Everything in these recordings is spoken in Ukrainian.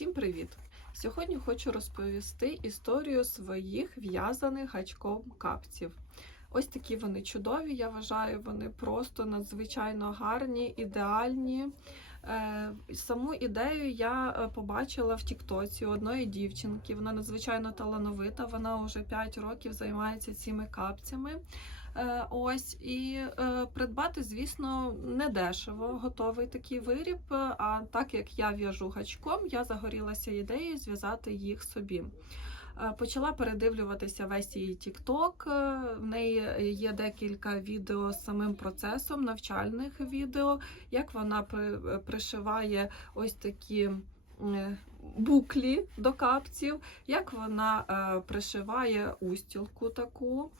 Всім привіт! Сьогодні хочу розповісти історію своїх в'язаних гачком капців. Ось такі вони чудові, я вважаю, вони просто надзвичайно гарні, ідеальні. Е, Саму ідею я е, побачила в Тіктоці одної дівчинки. Вона надзвичайно талановита, вона вже 5 років займається цими капцями. Е, Ось і е, придбати, звісно, не дешево готовий такий виріб. е, А так як я в'яжу гачком, я загорілася ідеєю зв'язати їх собі. Почала передивлюватися весь її е, В неї є декілька відео з самим процесом, навчальних відео, як вона при- пришиває ось такі буклі до капців, як вона пришиває устілку таку.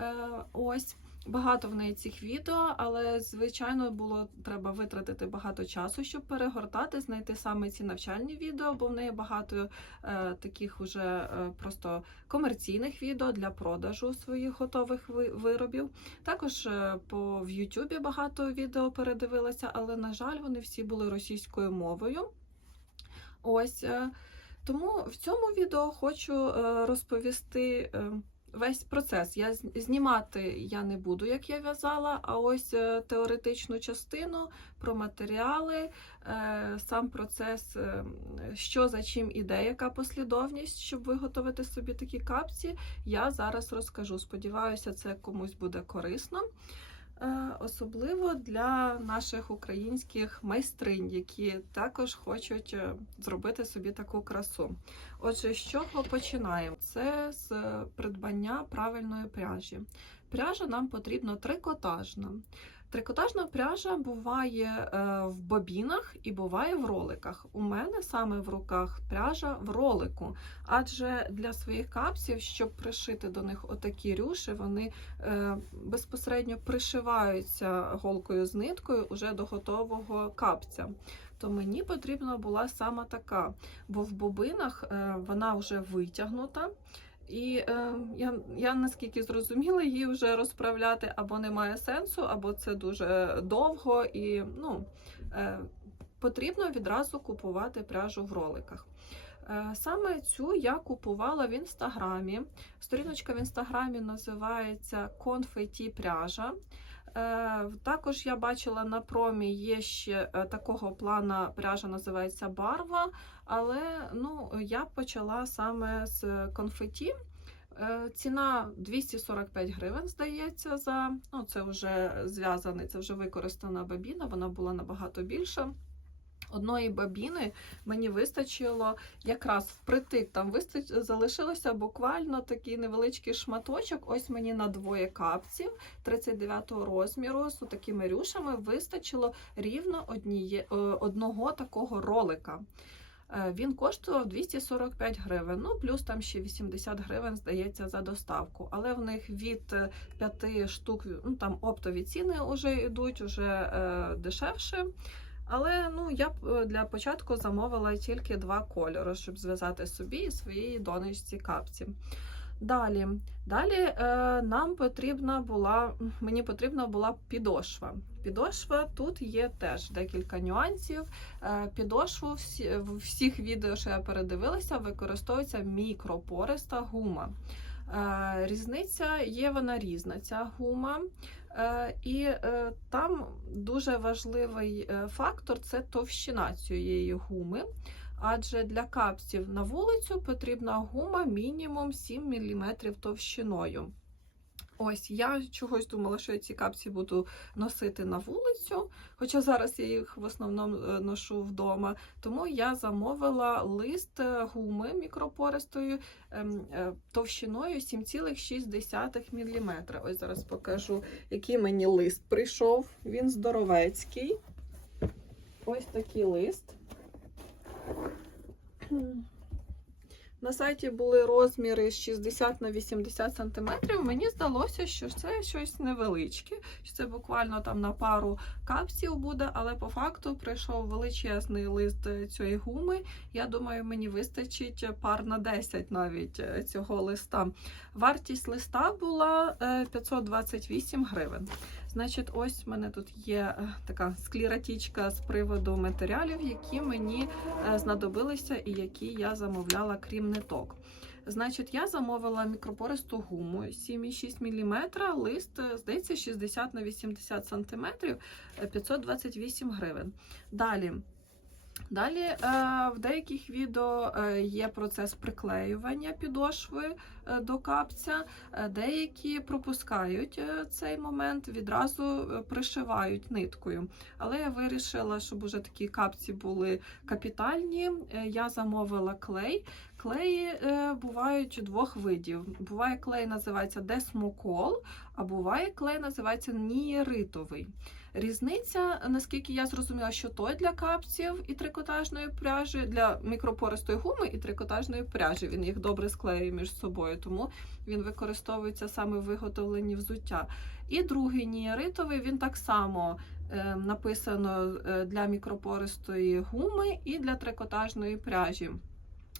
Е, Ось. Багато в неї цих відео, але звичайно було треба витратити багато часу, щоб перегортати, знайти саме ці навчальні відео, бо в неї багато е, таких уже е, просто комерційних відео для продажу своїх готових виробів. Також е, по в Ютубі багато відео передивилася, але на жаль, вони всі були російською мовою. Ось е, тому в цьому відео хочу е, розповісти. е, Весь процес я знімати я не буду, як я в'язала, а ось е, теоретичну частину про матеріали, е, сам процес, е, що за чим іде, яка послідовність, щоб виготовити собі такі капці, я зараз розкажу. Сподіваюся, це комусь буде корисно. Е, Особливо для наших українських майстринь, які також хочуть е, зробити собі таку красу. Отже, з чого починаємо? Це з придбання правильної пряжі. Пряжа нам потрібна трикотажна. Трикотажна пряжа буває е, в бобінах і буває в роликах. У мене саме в руках пряжа в ролику, адже для своїх капсів, щоб пришити до них отакі рюші, вони е, безпосередньо пришиваються голкою з ниткою уже до готового капця. То мені потрібна була саме така, бо в бобинах е, вона вже витягнута. І е, я, я наскільки зрозуміла, її вже розправляти або немає сенсу, або це дуже довго, і ну, е, потрібно відразу купувати пряжу в роликах. Е, Саме цю я купувала в інстаграмі. Сторіночка в інстаграмі називається Конфеті пряжа. Е, Також я бачила на промі є ще е, такого плана пряжа називається барва, але ну, я почала саме з конфеті. Е, Ціна 245 гривень, здається, за ну, це вже зв'язаний, це вже використана бабіна, вона була набагато більша. Одної бабіни мені вистачило якраз впритик. Там вистач... залишилося буквально такий невеличкий шматочок. Ось мені на двоє капців 39-го розміру з такими рюшами вистачило рівно одніє... е, одного такого ролика. Е, Він коштував 245 гривень, ну плюс там ще 80 гривень, здається, за доставку. Але в них від 5 штук, ну там оптові ціни вже йдуть, вже е, дешевше. Але ну я б е, для початку замовила тільки два кольори, щоб зв'язати собі і своїй донечці капці. Далі, далі е, нам потрібна була, мені потрібна була підошва. Підошва тут є теж декілька нюансів. Е, підошву в всіх відео, що я передивилася, використовується мікропориста гума. Е, різниця є вона різна, ця гума. Е, І е, там дуже важливий е, фактор це товщина цієї гуми. Адже для капців на вулицю потрібна гума мінімум 7 мм товщиною. Ось я чогось думала, що я ці капці буду носити на вулицю, хоча зараз я їх в основному е, ношу вдома. Тому я замовила лист е, гуми мікропористою ем, е, товщиною 7,6 мм. Ось зараз покажу, який мені лист прийшов. Він здоровецький. Ось такий лист. На сайті були розміри з 60 на 80 см. Мені здалося, що це щось невеличке, що це буквально там на пару капців буде, але по факту прийшов величезний лист цієї гуми. Я думаю, мені вистачить пар на 10 навіть е, цього листа. Вартість листа була е, 528 гривень. Значить, ось в мене тут є е, така склеротічка з приводу матеріалів, які мені е, знадобилися і які я замовляла, крім ниток. Значить, я замовила мікропористу гуму 7,6 мм, лист, е, здається, 60 на 80 см, 528 гривень. Далі. Далі е, в деяких відео е, є процес приклеювання підошви е, до капця, деякі пропускають цей момент, відразу пришивають ниткою. Але я вирішила, щоб уже такі капці були капітальні. Я замовила клей. Клеї е, бувають двох видів. Буває клей, називається десмокол, а буває клей, називається нієритовий. Різниця, наскільки я зрозуміла, що той для капців і трикотажної пряжі, для мікропористої гуми і трикотажної пряжі. Він їх добре склеює між собою, тому він використовується саме в виготовленні взуття. І другий нієритовий, він так само е, написано е, для мікропористої гуми і для трикотажної пряжі.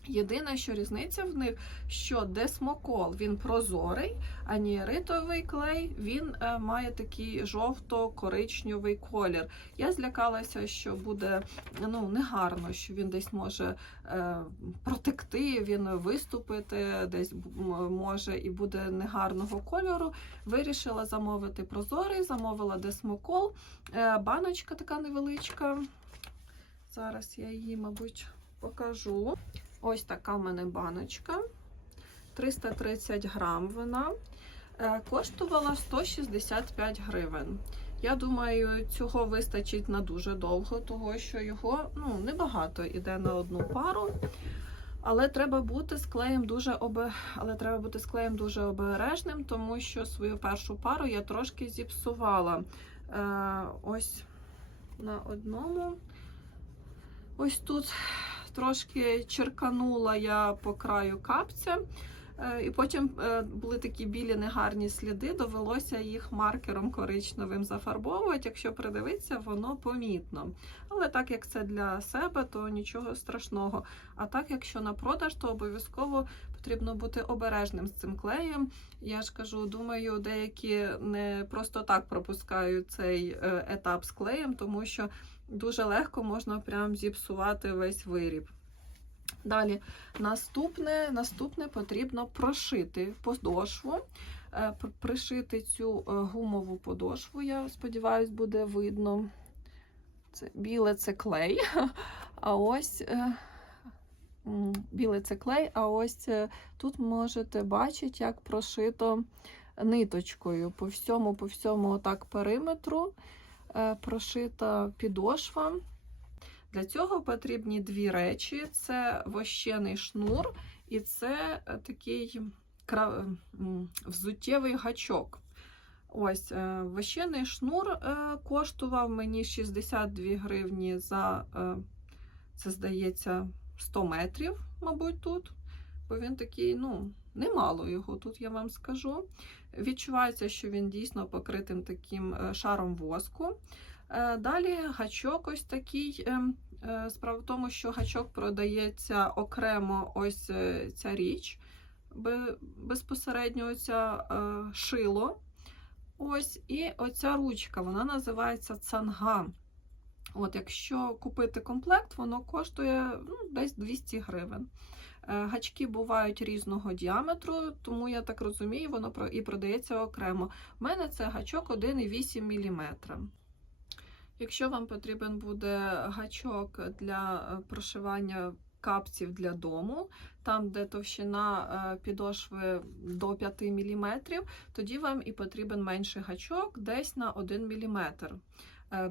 Єдине, що різниця в них, що десмокол він прозорий, а нієритовий клей він е, має такий жовто-коричневий колір. Я злякалася, що буде ну, негарно, що він десь може е, протекти, він виступити, десь може і буде негарного кольору. Вирішила замовити прозорий, замовила десмокол, е, баночка така невеличка. Зараз я її, мабуть, покажу. Ось така в мене баночка. 330 грам вона. Е, Коштувала 165 гривень. Я думаю, цього вистачить на дуже довго, того що його ну, небагато йде на одну пару. Але треба бути з клеєм дуже обе... але треба бути з клеєм дуже обережним, тому що свою першу пару я трошки зіпсувала. Е, ось на одному. Ось тут трошки черканула я по краю капця, е, і потім е, були такі білі негарні сліди, довелося їх маркером коричневим зафарбовувати. Якщо придивитися, воно помітно. Але так як це для себе, то нічого страшного. А так, якщо на продаж, то обов'язково потрібно бути обережним з цим клеєм. Я ж кажу, думаю, деякі не просто так пропускають цей е, етап з клеєм, тому що дуже легко можна прям зіпсувати весь виріб. Далі, наступне, наступне потрібно прошити подошву. Е, Пришити цю е, гумову подошву, я сподіваюся, буде видно. Це біле це клей. А ось е, біле це клей, а ось тут можете бачити, як прошито ниточкою по всьому, по всьому отак периметру прошита підошва. Для цього потрібні дві речі: це вощений шнур і це е, такий взуттєвий гачок. Ось е, вощений шнур е, коштував мені 62 гривні за, е, це здається, 100 метрів, мабуть, тут. Бо він такий, ну, немало його тут, я вам скажу. Відчувається, що він дійсно покритим таким е, шаром воску. Е, Далі гачок ось такий. е, Справа в тому, що гачок продається окремо ось ця річ, бе- безпосередньо оця шило. Ось, і оця ручка, вона називається цанга. От, якщо купити комплект, воно коштує ну, десь 200 гривень. Е, Гачки бувають різного діаметру, тому я так розумію, воно і продається окремо. У мене це гачок 1,8 мм. Якщо вам потрібен буде гачок для е, прошивання капців для дому, там, де товщина е, підошви до 5 мм, тоді вам і потрібен менший гачок, десь на 1 мм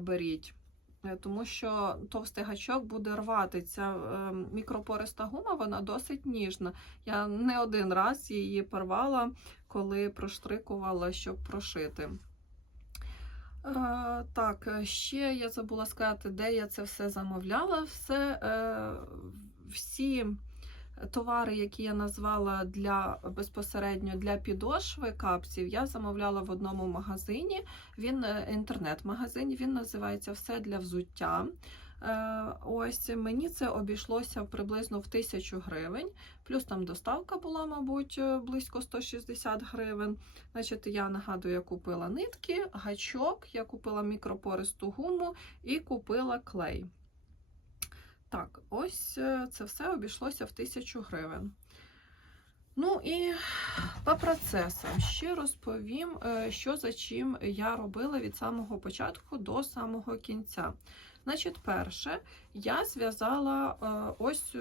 беріть. Е, Тому що товстий гачок буде рвати. Ця е, мікропориста гума вона досить ніжна. Я не один раз її порвала, коли проштрикувала, щоб прошити. Е, так, ще я забула сказати, де я це все замовляла. Все, всі товари, які я назвала для безпосередньо для підошви капців, я замовляла в одному магазині. Він е, інтернет-магазин, він називається Все для взуття. Е, Ось мені це обійшлося приблизно в 1000 гривень, плюс там доставка була, мабуть, е, близько 160 гривень. Значить, я нагадую, я купила нитки, гачок, я купила мікропористу гуму і купила клей. Так, ось е, це все обійшлося в 1000 гривень. Ну і по процесам ще розповім, е, що за чим я робила від самого початку до самого кінця. Значить, перше, я зв'язала е, ось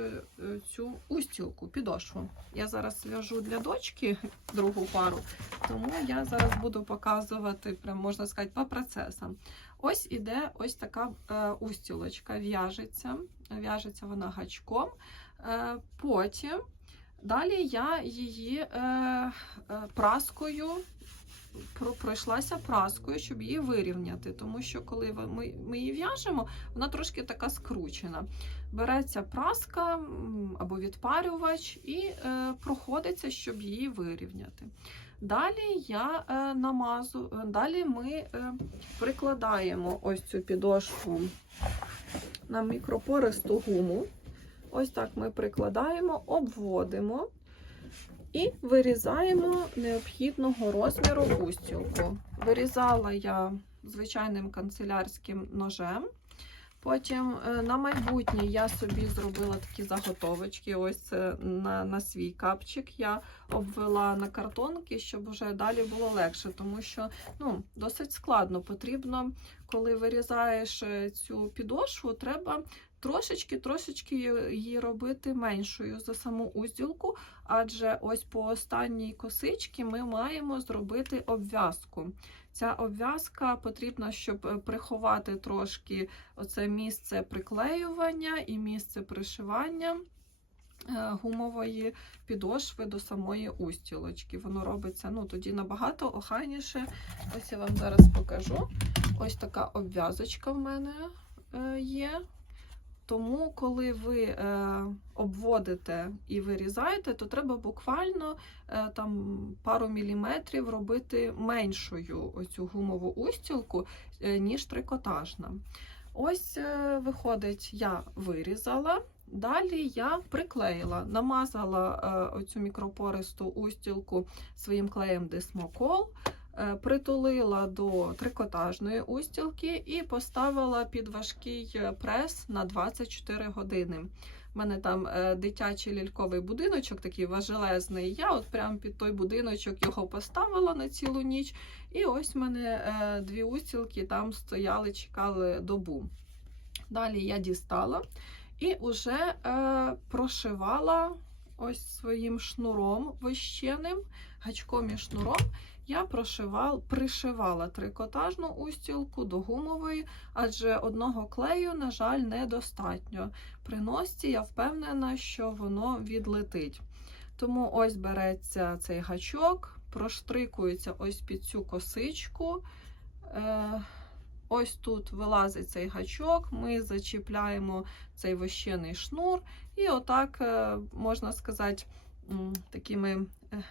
цю устілку, підошву. Я зараз зв'яжу для дочки другу пару, тому я зараз буду показувати, прям можна сказати, по процесам. Ось іде ось така е, устілочка, в'яжеться, в'яжеться вона гачком. Е, Потім далі я її е, праскою про- пройшлася праскою, щоб її вирівняти, тому що коли ми, ми її в'яжемо, вона трошки така скручена. Береться праска або відпарювач і е, проходиться, щоб її вирівняти. Далі я е, намазу, е, далі ми е, прикладаємо ось цю підошву на мікропористу гуму. Ось так ми прикладаємо, обводимо і вирізаємо необхідного розміру устілку. Вирізала я звичайним канцелярським ножем. Потім е, на майбутнє я собі зробила такі заготовочки. Ось це на, на свій капчик я обвела на картонки, щоб вже далі було легше, тому що ну, досить складно. Потрібно, коли вирізаєш е, цю підошву, треба трошечки-трошечки її робити меншою за саму узділку, адже ось по останній косичці ми маємо зробити обв'язку. Ця обв'язка потрібна, щоб е, приховати трошки оце місце приклеювання і місце пришивання е, гумової підошви до самої устілочки. Воно робиться ну, тоді набагато охайніше. Ось я вам зараз покажу. Ось така обв'язочка в мене е, є. Тому, коли ви е, обводите і вирізаєте, то треба буквально е, там пару міліметрів робити меншою оцю гумову устілку, е, ніж трикотажна. Ось, е, виходить, я вирізала. Далі я приклеїла, намазала е, оцю мікропористу устілку своїм клеєм Десмокол, е, притулила до трикотажної устілки і поставила під важкий е, прес на 24 години. У мене там е, дитячий ляльковий будиночок, такий важелезний. Я от прямо під той будиночок його поставила на цілу ніч. І ось в мене е, дві устілки там стояли, чекали добу. Далі я дістала і вже е, прошивала ось своїм шнуром вищеним, гачком і шнуром. Я прошивала, пришивала трикотажну устілку до гумової, адже одного клею, на жаль, недостатньо. При носці я впевнена, що воно відлетить. Тому ось береться цей гачок, проштрикується ось під цю косичку. Е, Ось тут вилазить цей гачок, ми зачіпляємо цей вощений шнур, і отак, е, можна сказати, такими е,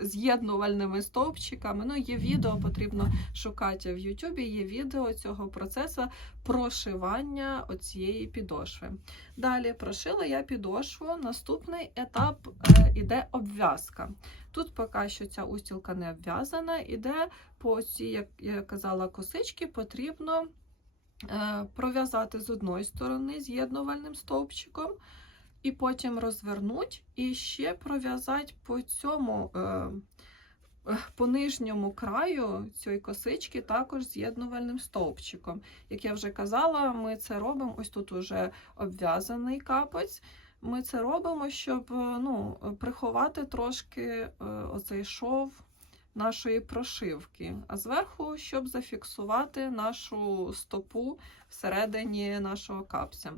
з'єднувальними стовпчиками. Ну, є відео, потрібно шукати в Ютубі, є відео цього процесу прошивання оцієї підошви. Далі прошила я підошву. Наступний етап е, іде обв'язка. Тут поки що ця устілка не обв'язана, іде по цій, як я казала, косички потрібно е, пров'язати з одної сторони з'єднувальним стовпчиком, і потім розвернути, і ще пров'язати по цьому. е, По нижньому краю цієї косички також з'єднувальним стовпчиком. Як я вже казала, ми це робимо. Ось тут уже обв'язаний капець. Ми це робимо, щоб е, ну, приховати трошки е, оцей шов нашої прошивки, а зверху, щоб зафіксувати нашу стопу всередині нашого капця.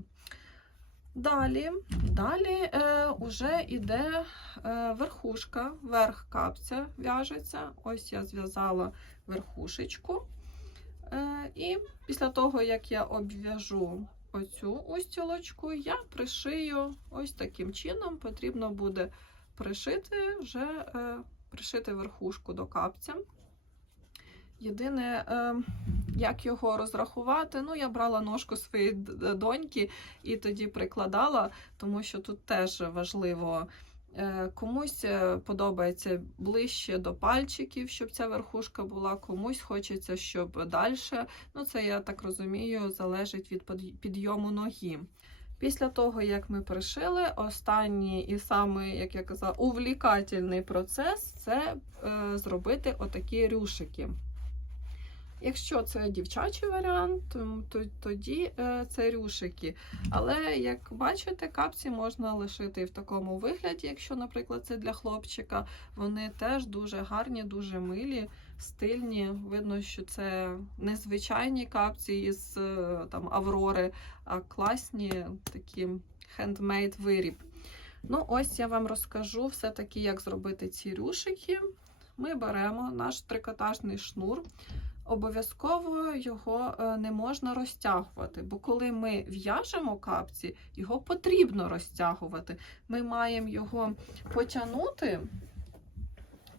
Далі, далі е, уже йде е, верхушка, верх капця в'яжеться. Ось я зв'язала верхушечку. Е, і після того, як я обв'яжу оцю устілочку, я пришию ось таким чином. Потрібно буде пришити вже е, пришити верхушку до капця. Єдине, е, Як його розрахувати? Ну, я брала ножку своєї доньки і тоді прикладала, тому що тут теж важливо. е, Комусь е, подобається ближче до пальчиків, щоб ця верхушка була, комусь хочеться, щоб далі. Ну, це я так розумію, залежить від підйому ноги. Після того, як ми пришили, останній і самий, як я казала, увлікательний процес це е, зробити отакі рюшики. Якщо це дівчачий варіант, то, то тоді е, це рюшики. Але як бачите, капці можна лишити і в такому вигляді, якщо, наприклад, це для хлопчика. Вони теж дуже гарні, дуже милі, стильні. Видно, що це не звичайні капці із е, там Аврори, а класні такі хендмейд виріб. Ну, ось я вам розкажу все-таки, як зробити ці рюшики. Ми беремо наш трикотажний шнур. Обов'язково його е, не можна розтягувати, бо коли ми в'яжемо капці, його потрібно розтягувати. Ми маємо його потягнути,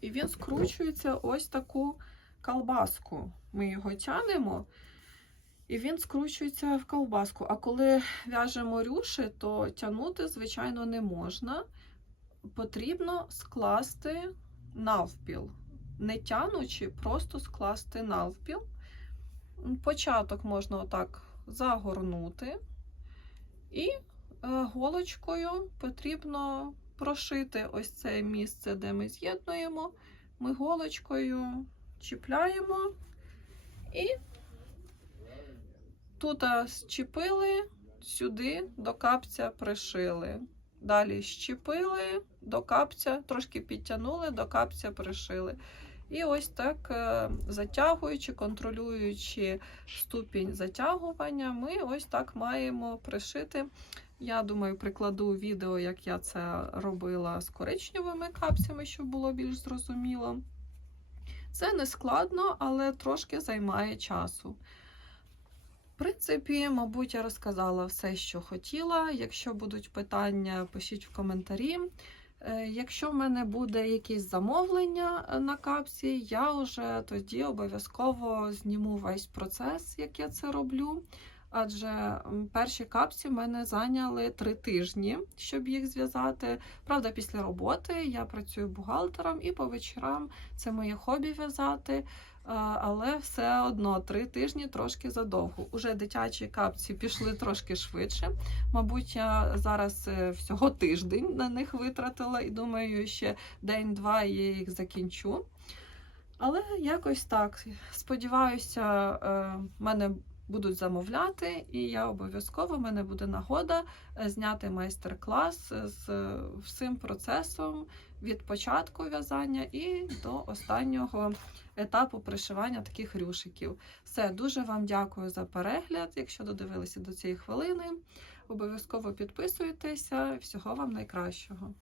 і він скручується ось таку колбаску. Ми його тянемо, і він скручується в колбаску. А коли в'яжемо рюші, то тягнути, звичайно, не можна. Потрібно скласти навпіл не тянучи, просто скласти навпіл. Початок можна отак загорнути, і е, голочкою потрібно прошити ось це місце, де ми з'єднуємо. Ми голочкою чіпляємо і тут щепили, сюди до капця пришили. Далі щепили до капця, трошки підтягнули, до капця пришили. І ось так, е, затягуючи, контролюючи ступінь затягування, ми ось так маємо пришити. Я думаю, прикладу відео, як я це робила з коричневими капцями, щоб було більш зрозуміло. Це не складно, але трошки займає часу. В принципі, мабуть, я розказала все, що хотіла. Якщо будуть питання, пишіть в коментарі. Е, Якщо в мене буде якесь замовлення е, на капці, я вже тоді обов'язково зніму весь процес, як я це роблю. Адже перші капці в мене зайняли три тижні, щоб їх зв'язати. Правда, після роботи я працюю бухгалтером і по вечорам це моє хобі в'язати. Але все одно три тижні трошки задовго. Уже дитячі капці пішли трошки швидше. Мабуть, я зараз е, всього тиждень на них витратила і думаю, ще день-два я їх закінчу. Але якось так. Сподіваюся, е, мене будуть замовляти, і я обов'язково в мене буде нагода е, зняти майстер-клас з всім процесом від початку в'язання і до останнього етапу пришивання таких рюшиків. Все, дуже вам дякую за перегляд. Якщо додивилися до цієї хвилини, обов'язково підписуйтеся. Всього вам найкращого.